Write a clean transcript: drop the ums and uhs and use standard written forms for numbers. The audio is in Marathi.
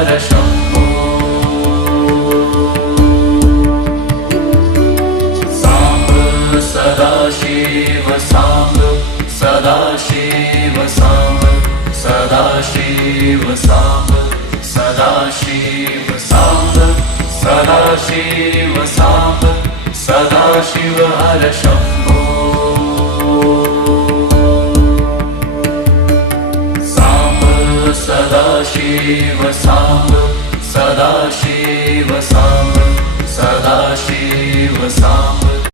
हर शम्भो साम्ब सदाशिव साम्ब सदाशिव साम्ब सदाशिव साम्ब सदाशिव साम्ब सदाशिव साम्ब सदाशिव हर शम्भो साम्ब सदाशिव साम्ब सदाशिव साम्ब सदाशिव साम्ब